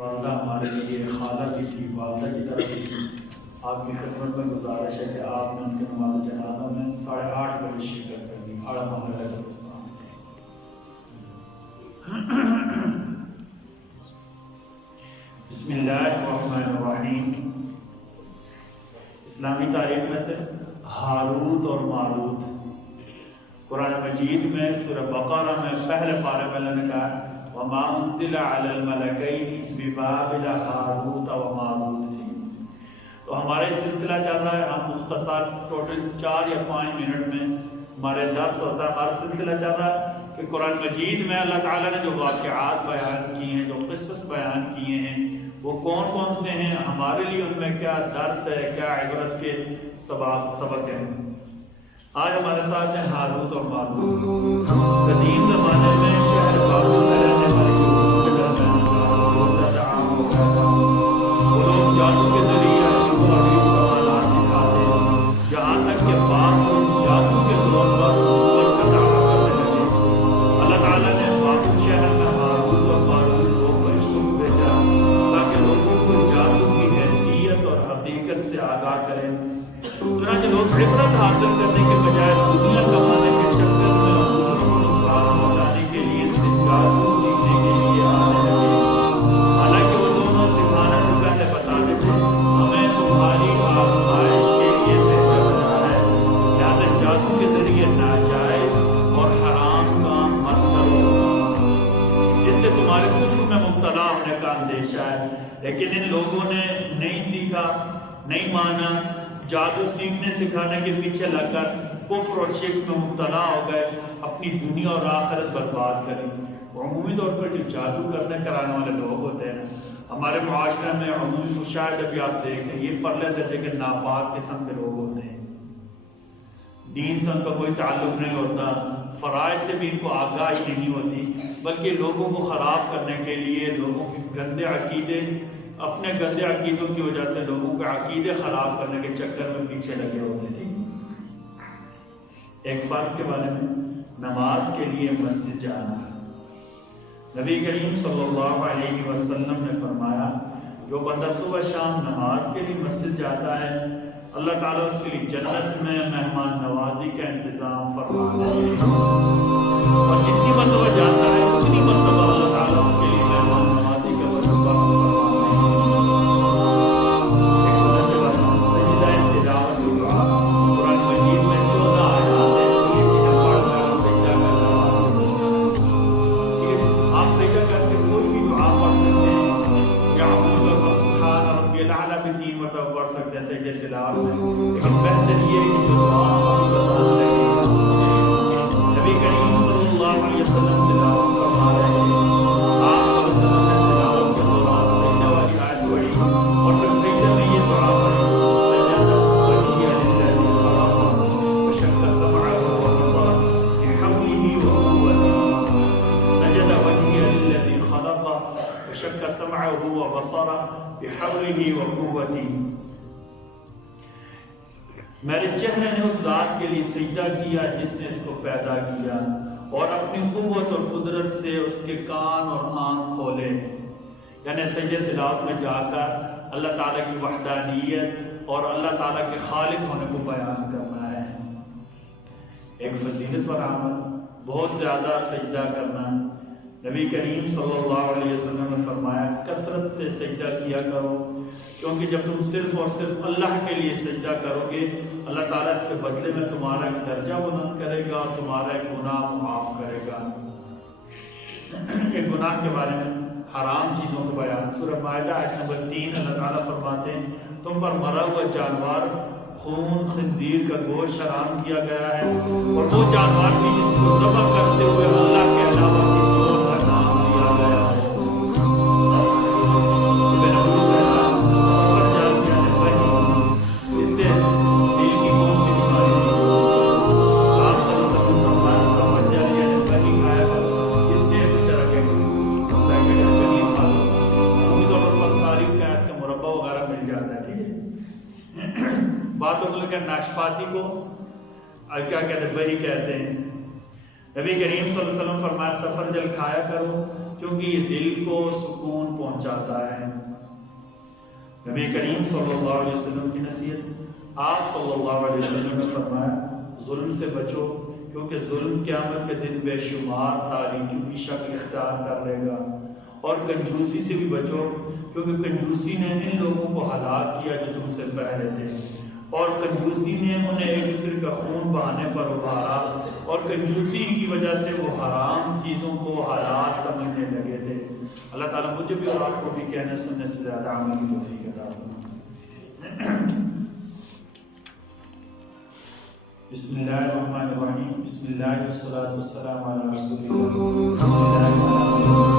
والدہ ہمارے لیے خالہ کی تھی، والدہ کی طرف تھی۔ آپ کی خدمت میں گزارش ہے کہ آپ نے ان کے نماز جنازہ میں 8:30 بجے شرکت کر دی، آڑا محلہ قبرستان۔ بسم اللہ الرحمن الرحیم۔ اسلامی تاریخ میں سے ہاروت اور ماروت، قرآن مجید میں سورہ بقرہ میں پہلے پارے میں اللہ نے کہا وَمَا أُنزِلَ عَلَى الْمَلَكَيْنِ بِبَابِلَ ہاروت وَمَاروت تھی۔ تو ہمارا سلسلہ چل رہا ہے، ہم مختصر ٹوٹل 4 یا 5 منٹ میں ہمارے درس ہوتا ہے۔ ہمارا سلسلہ چل رہا ہے کہ قرآن مجید میں اللہ تعالیٰ نے جو واقعات بیان کیے ہیں، جو قصص بیان کیے ہیں، وہ کون کون سے ہیں، ہمارے لیے ان میں کیا درس ہے، کیا عبرت کے سبق ہیں۔ آج ہمارے ساتھ ہیں ہاروت اور ماروت۔ قدیم زمانے میں شہر بابل میں رہنے والے لوگ بہت زیادہ عام ہو گیا تھا۔ وہ لوگ جادو کے ذریعے عجیب و غریب کمالات دکھاتے، جہاں تک کہ بعض لوگ جادو کے زور پر قوت کا دعویٰ کرنے لگے۔ اللہ تعالیٰ نے بابل شہر میں ہاروت اور ماروت کو فرشتوں کو بھیجا تاکہ لوگوں کو جادو کی حیثیت اور حقیقت سے آگاہ کریں۔ چنانچہ لوگ عبرت حاصل کرنے کے بجائے دنیا کمانے کے چکر میں اور دوسروں کو نقصان پہنچانے کے لیے جادو سیکھنے کے لیے آنے لگے۔ حالانکہ وہ دونوں سکھانا سے پہلے بتا دیتے ہمیں تمہاری آزمائش کے لیے بھیجا گیا ہے، لہٰذا جادو کے ذریعے ناجائز اور حرام کام مت کرو، اس سے تمہارے کفر میں مبتلا ہونے کا اندیشہ ہے۔ لیکن ان لوگوں نے نہیں سیکھا، نہیں مانا، جادو سیکھنے سکھانے کے پیچھے لگ کر کفر اور شرک میں مبتلا ہو گئے، اپنی دنیا اور آخرت برباد کری۔ عمومی طور پر جو جادو کرنے کرانے والے لوگ ہوتے ہیں ہمارے معاشرے میں عمومی مشاہدہ بھی آپ دیکھ لیں، یہ پرلے درجے کے ناپاک قسم کے لوگ ہوتے ہیں۔ دین سے ان کا کوئی تعلق نہیں ہوتا، فرائض سے بھی ان کو آگاہی نہیں ہوتی، بلکہ لوگوں کو خراب کرنے کے لیے لوگوں کے گندے عقیدے، اپنے گندے عقیدوں کی وجہ سے لوگوں کے عقیدے خراب کرنے کے چکر میں پیچھے لگے ہوتے ہیں۔ ایک فرض کے بارے میں، نماز کے لیے مسجد جانا۔ نبی کریم صلی اللہ علیہ وسلم نے فرمایا جو بندہ صبح شام نماز کے لیے مسجد جاتا ہے اللہ تعالیٰ اس کے لیے جنت میں مہمان نوازی کا انتظام فرماتا ہے، اور جتنی مرتبہ جاتا ہے اتنی مرتبہ اللہ تعالیٰ اس کے لیے مہمان نوازی کا بندوبست پڑھ سکتے ہیں سجدے تلاوت میں، لیکن بہتر یہ ہے کہ جو دعا ہم بتا رہے ہیں نبی کریم صلی اللہ علیہ وسلم تلاوت فرما رہے ہیں، آپ صلی اللہ علیہ وسلم نے تلاوت کے دوران سجدہ والی آیت پڑھی اور پھر سجدے میں یہ دعا پڑھی سجدہ وجهي للذي خلقه وشق سمعه وبصره بحوله وقوته، سجد وجهي للذي خلقه وشق سمعه وبصره بحوله وقوته، میرے چہرے نے اس ذات کے لیے سجدہ کیا جس نے اس کو پیدا کیا اور اپنی قوت اور قدرت سے اس کے کان اور آنکھ کھولے۔ یعنی سجدہ تلاوت میں جا کر اللہ تعالیٰ کی وحدانیت اور اللہ تعالیٰ کے خالق ہونے کو بیان کرنا ہے۔ ایک فضیلت پر عمل، بہت زیادہ سجدہ کرنا۔ نبی کریم صلی اللہ علیہ وسلم نے فرمایا کثرت سے سجدہ کیا کرو، کیونکہ جب تم صرف اور صرف اللہ کے لیے سجدہ کرو گے اللہ تعالیٰ اس کے بدلے میں تمہارا ایک درجہ بلند کرے گا اور تمہارا ایک گناہ معاف کرے گا۔ ایک گناہ کے بارے میں، حرام چیزوں کو بیان، سورہ مائدہ آیت نمبر 3 اللہ تعالیٰ فرماتے ہیں تم پر مرا ہوا جانور، خون، خنزیر کا گوشت حرام کیا گیا ہے، اور وہ جانور بھی جس کو ذبح کرتے ہوئے اللہ کے علاوہ کسی اور کا نام لیا گیا ہے۔ اس سے دل کی کون سی بیماری نہیں آپ صلی اللہ علیہ وسلم فرمایا سمجھ جائے یعنی بنی کھایا کر اس سے بھی طرح کے چلیے کھا لو، عمومی طور پر پنساری گیس کا مربع وغیرہ مل جاتا ہے، ٹھیک ہے۔ بات لوگ ناشپاتی کو کیا کہتے ہیں، بہی کہتے ہیں۔ نبی کریم صلی اللہ علیہ وسلم فرمایا سفر جل کھایا کرو کیونکہ یہ دل کو سکون پہنچاتا ہے۔ نبی کریم صلی اللہ علیہ وسلم کی نصیحت، آپ صلی اللہ علیہ وسلم نے فرمایا ظلم سے بچو کیونکہ ظلم قیامت کے دن بے شمار تاریکیوں کی شکل اختیار کر لے گا، اور کنجوسی سے بھی بچو کیونکہ کنجوسی نے ان لوگوں کو ہلاک کیا جو تم سے پہلے تھے، اور کنجوسی نے انہیں ایک دوسرے کا خون بہانے پر ابھارا، اور کنجوسی کی وجہ سے وہ حرام چیزوں کو حلال سمجھنے لگے تھے۔ اللہ تعالیٰ مجھے بھی اور آپ کو بھی کہنے سننے سے زیادہ عمل کی توفیق عطا فرمائے۔ بسم اللہ الرحمن الرحیم، بسم اللہ والصلاة والسلام علی رسول اللہ، بسم اللہ الرحمن الرحیم۔